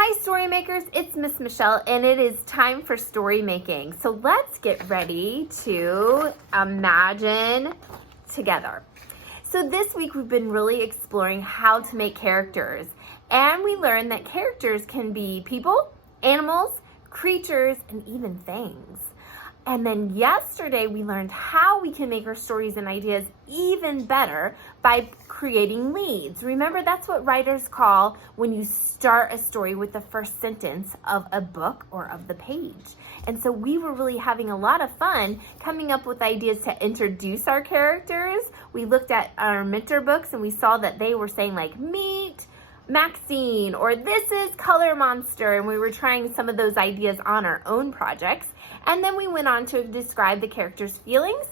Hi story makers, it's Miss Michelle and it is time for story making. So let's get ready to imagine together. So this week we've been really exploring how to make characters, and we learned that characters can be people, animals, creatures, and even things. And then yesterday we learned how we can make our stories and ideas even better by creating leads. Remember, that's what writers call when you start a story with the first sentence of a book or of the page. And so we were really having a lot of fun coming up with ideas to introduce our characters. We looked at our mentor books and we saw that they were saying like, meet Maxine, or this is Color Monster, and we were trying some of those ideas on our own projects. And then we went on to describe the character's feelings,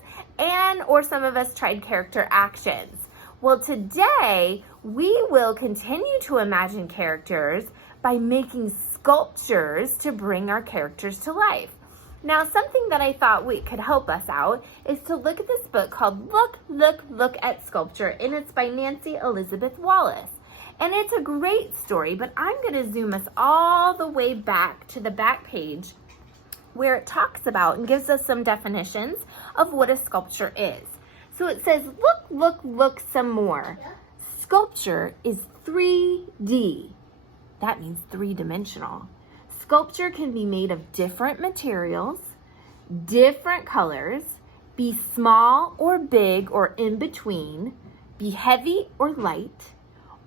or some of us tried character actions. Well, today we will continue to imagine characters by making sculptures to bring our characters to life. Now, something that I thought could help us out is to look at this book called Look at Sculpture, and it's by Nancy Elizabeth Wallace. And it's a great story, but I'm going to zoom us all the way back to the back page where it talks about and gives us some definitions of what a sculpture is. So it says, look some more. Sculpture is 3D. That means three-dimensional. Sculpture can be made of different materials, different colors, be small or big or in between, be heavy or light,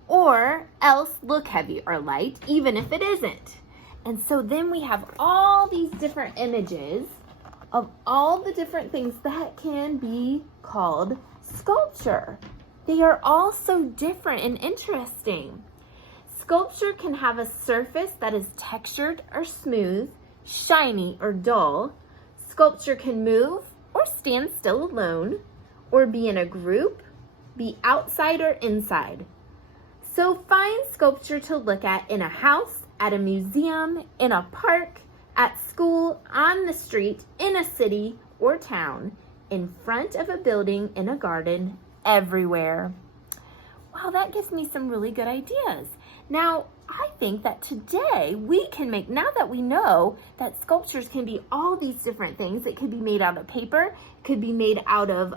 or else look heavy or light, even if it isn't. And so then we have all these different images of all the different things that can be called sculpture. They are all so different and interesting. Sculpture can have a surface that is textured or smooth, shiny or dull. Sculpture can move or stand still alone, or be in a group, be outside or inside. So find sculpture to look at in a house, at a museum, in a park, at school, on the street, in a city or town, in front of a building, in a garden, everywhere. Wow, that gives me some really good ideas. Now, I think that today we can make, now that we know that sculptures can be all these different things, it could be made out of paper, it could be made out of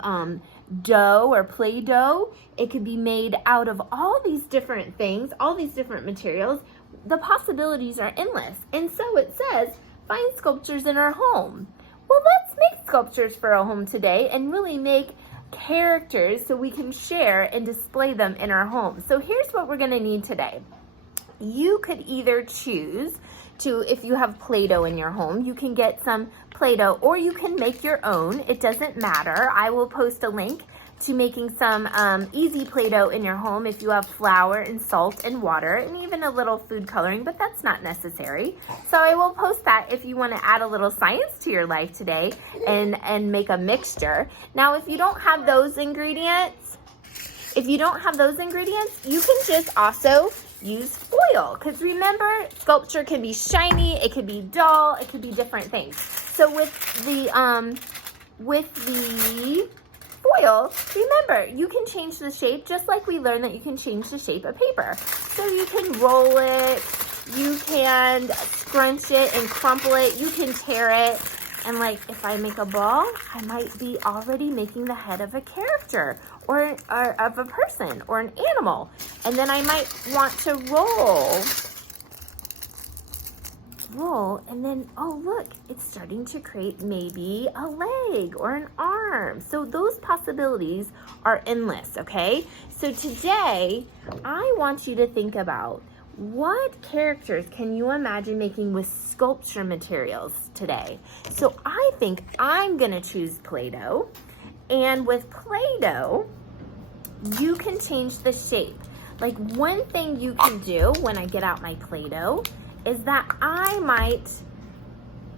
dough or Play-Doh, it could be made out of all these different things, all these different materials. The possibilities are endless. And so it says, find sculptures in our home. Well, let's make sculptures for our home today and really make characters so we can share and display them in our home. So here's what we're going to need today. You could either choose to, if you have Play-Doh in your home, you can get some Play-Doh, or you can make your own. It doesn't matter. I will post a link to making some easy Play-Doh in your home if you have flour and salt and water and even a little food coloring, but that's not necessary. So I will post that if you want to add a little science to your life today and make a mixture. Now, if you don't have those ingredients, you can just also use foil, because remember, sculpture can be shiny, it could be dull, it could be different things. So with the foil, remember, you can change the shape just like we learned that you can change the shape of paper. So you can roll it, you can scrunch it and crumple it, you can tear it. And like if I make a ball, I might be already making the head of a character or of a person or an animal. And then I might want to roll, and then, oh look, it's starting to create maybe a leg or an arm. So those possibilities are endless, okay? So today, I want you to think about what characters can you imagine making with sculpture materials today? So I think I'm gonna choose Play-Doh, and with Play-Doh, you can change the shape. Like one thing you can do when I get out my Play-Doh is that I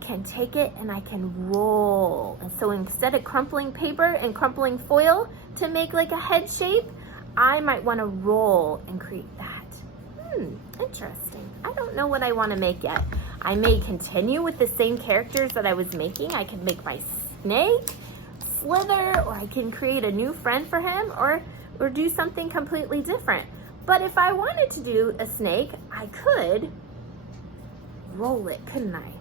can take it and I can roll. And so instead of crumpling paper and crumpling foil to make like a head shape, I might want to roll and create that. Interesting. I don't know what I want to make yet. I may continue with the same characters that I was making. I can make my snake, Slither, or I can create a new friend for him, or do something completely different. But if I wanted to do a snake, I could roll it, couldn't I?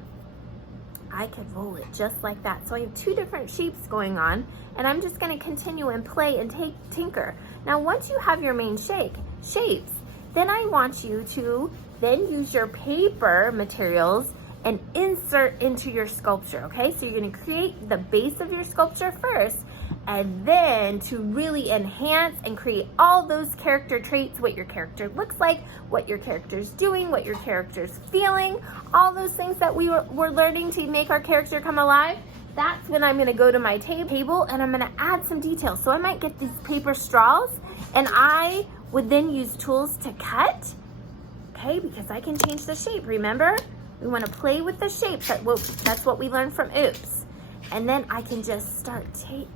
I could roll it just like that. So I have two different shapes going on, and I'm just gonna continue and play and tinker. Now, once you have your main shapes, then I want you to then use your paper materials and insert into your sculpture, okay? So you're gonna create the base of your sculpture first, and then to really enhance and create all those character traits, what your character looks like, what your character's doing, what your character's feeling, all those things that we're learning to make our character come alive. That's when I'm gonna go to my table and I'm gonna add some details. So I might get these paper straws, and I would then use tools to cut, okay, because I can change the shape, remember? We wanna play with the shapes, that's what we learned from Oops. And then I can just start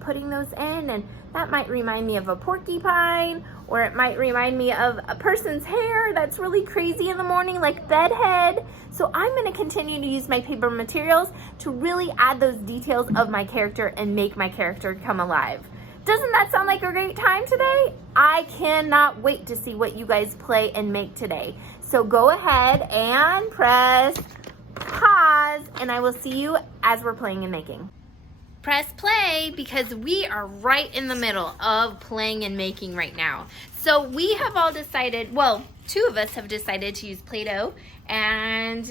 putting those in, and that might remind me of a porcupine, or it might remind me of a person's hair that's really crazy in the morning, like bedhead. So I'm gonna continue to use my paper materials to really add those details of my character and make my character come alive. Doesn't that sound like a great time today? I cannot wait to see what you guys play and make today. So go ahead and press pause, and I will see you as we're playing and making. Press play, because we are right in the middle of playing and making right now. So we have all decided, well, two of us have decided to use Play-Doh, and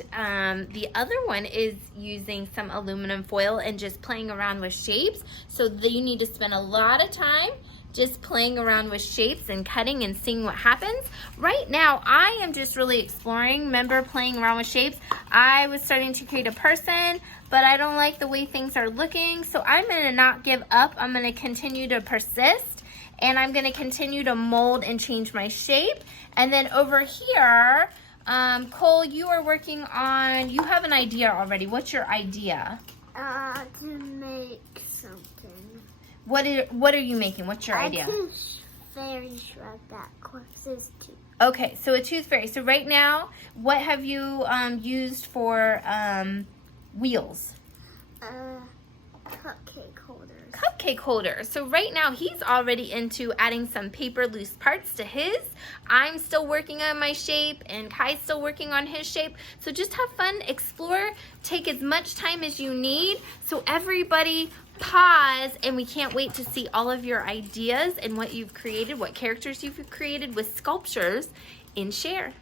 the other one is using some aluminum foil and just playing around with shapes. So you need to spend a lot of time just playing around with shapes and cutting and seeing what happens. Right now, I am just really exploring. Remember, playing around with shapes? I was starting to create a person, but I don't like the way things are looking, so I'm gonna not give up. I'm gonna continue to persist, and I'm gonna continue to mold and change my shape. And then over here, Cole, you are working on, you have an idea already. What's your idea? To make something. What are you making? What's your idea? A tooth fairy shrub that cracks his tooth. Okay, so a tooth fairy. So right now, what have you used for wheels? Cupcake holders. Cupcake holders. So right now he's already into adding some paper loose parts to his. I'm still working on my shape, and Kai's still working on his shape. So just have fun, explore, take as much time as you need. So everybody pause, and we can't wait to see all of your ideas and what you've created, what characters you've created with sculptures in Share.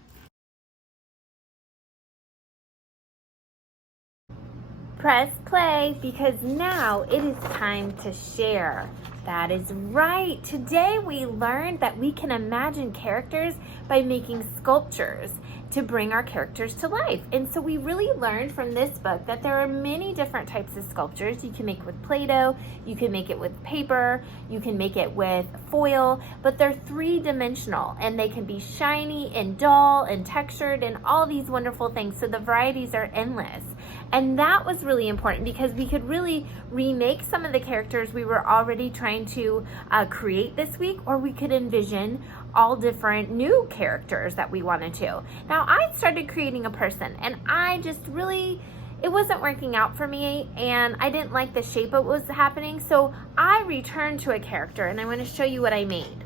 Press play, because now it is time to share. That is right. Today we learned that we can imagine characters by making sculptures to bring our characters to life. And so we really learned from this book that there are many different types of sculptures. You can make it with Play-Doh, you can make it with paper, you can make it with foil, but they're three-dimensional, and they can be shiny and dull and textured and all these wonderful things. So the varieties are endless. And that was really important, because we could really remake some of the characters we were already trying to create this week, or we could envision all different new characters that we wanted to. Now, I started creating a person, and I just really, it wasn't working out for me, and I didn't like the shape it was happening, so I returned to a character, and I want to show you what I made.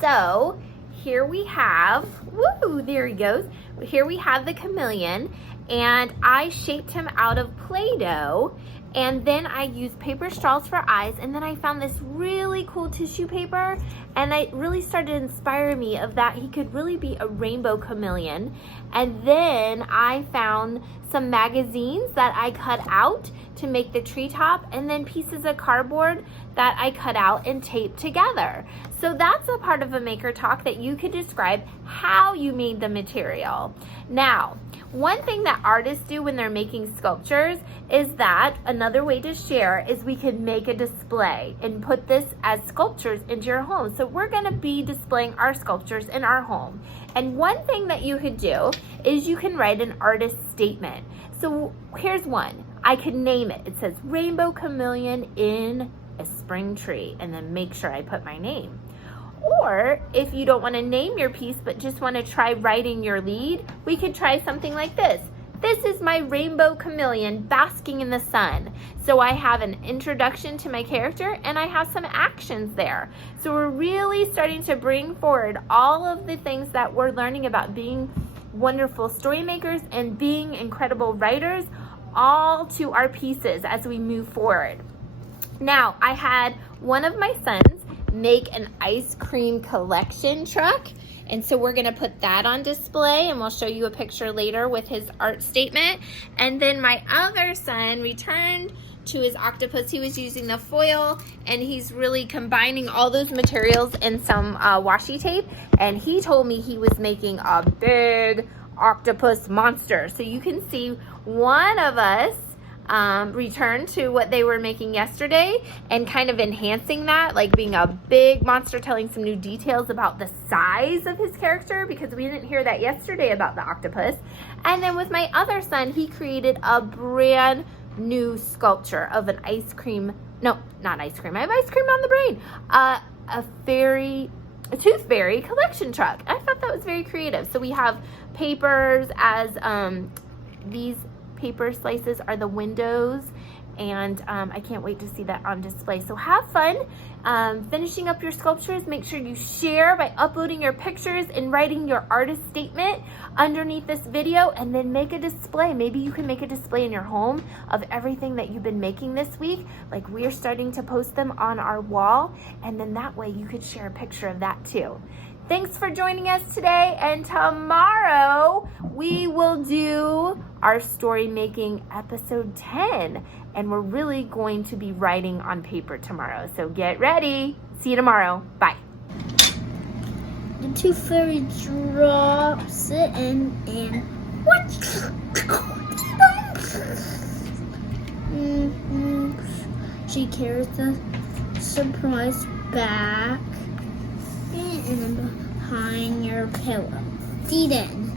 So here we have, woo, there he goes. Here we have the chameleon, and I shaped him out of Play-Doh, and then I used paper straws for eyes, and then I found this really cool tissue paper, and it really started to inspire me of that he could really be a rainbow chameleon. And then I found some magazines that I cut out to make the treetop, and then pieces of cardboard that I cut out and taped together. So that's a part of a maker talk that you could describe how you made the material. Now, one thing that artists do when they're making sculptures is that another way to share is we could make a display and put this as sculptures into your home. So we're gonna be displaying our sculptures in our home. And one thing that you could do is you can write an artist statement. So here's one. I could name it. It says Rainbow Chameleon in a Spring Tree, and then make sure I put my name. Or if you don't want to name your piece but just want to try writing your lead, we could try something like this. This is my rainbow chameleon basking in the sun. So I have an introduction to my character, and I have some actions there. So we're really starting to bring forward all of the things that we're learning about being wonderful story makers and being incredible writers all to our pieces as we move forward. Now, I had one of my sons make an ice cream collection truck, and so we're gonna put that on display, and we'll show you a picture later with his art statement. And then my other son returned to his octopus. He was using the foil, and he's really combining all those materials in some washi tape, and he told me he was making a big octopus monster. So you can see one of us return to what they were making yesterday and kind of enhancing that, like being a big monster, telling some new details about the size of his character, because we didn't hear that yesterday about the octopus. And then with my other son, he created a brand new sculpture of an ice cream, no, not ice cream, I have ice cream on the brain, a tooth fairy collection truck. I thought that was very creative. So we have papers as these paper slices are the windows, and I can't wait to see that on display. So have fun finishing up your sculptures. Make sure you share by uploading your pictures and writing your artist statement underneath this video, and then make a display. Maybe you can make a display in your home of everything that you've been making this week. Like, we're starting to post them on our wall, and then that way you could share a picture of that too. Thanks for joining us today, and tomorrow we will do our story making episode 10, and we're really going to be writing on paper tomorrow. So get ready. See you tomorrow. Bye. The tooth fairy drops it in, and what? She carries the surprise back and behind your pillow. The end.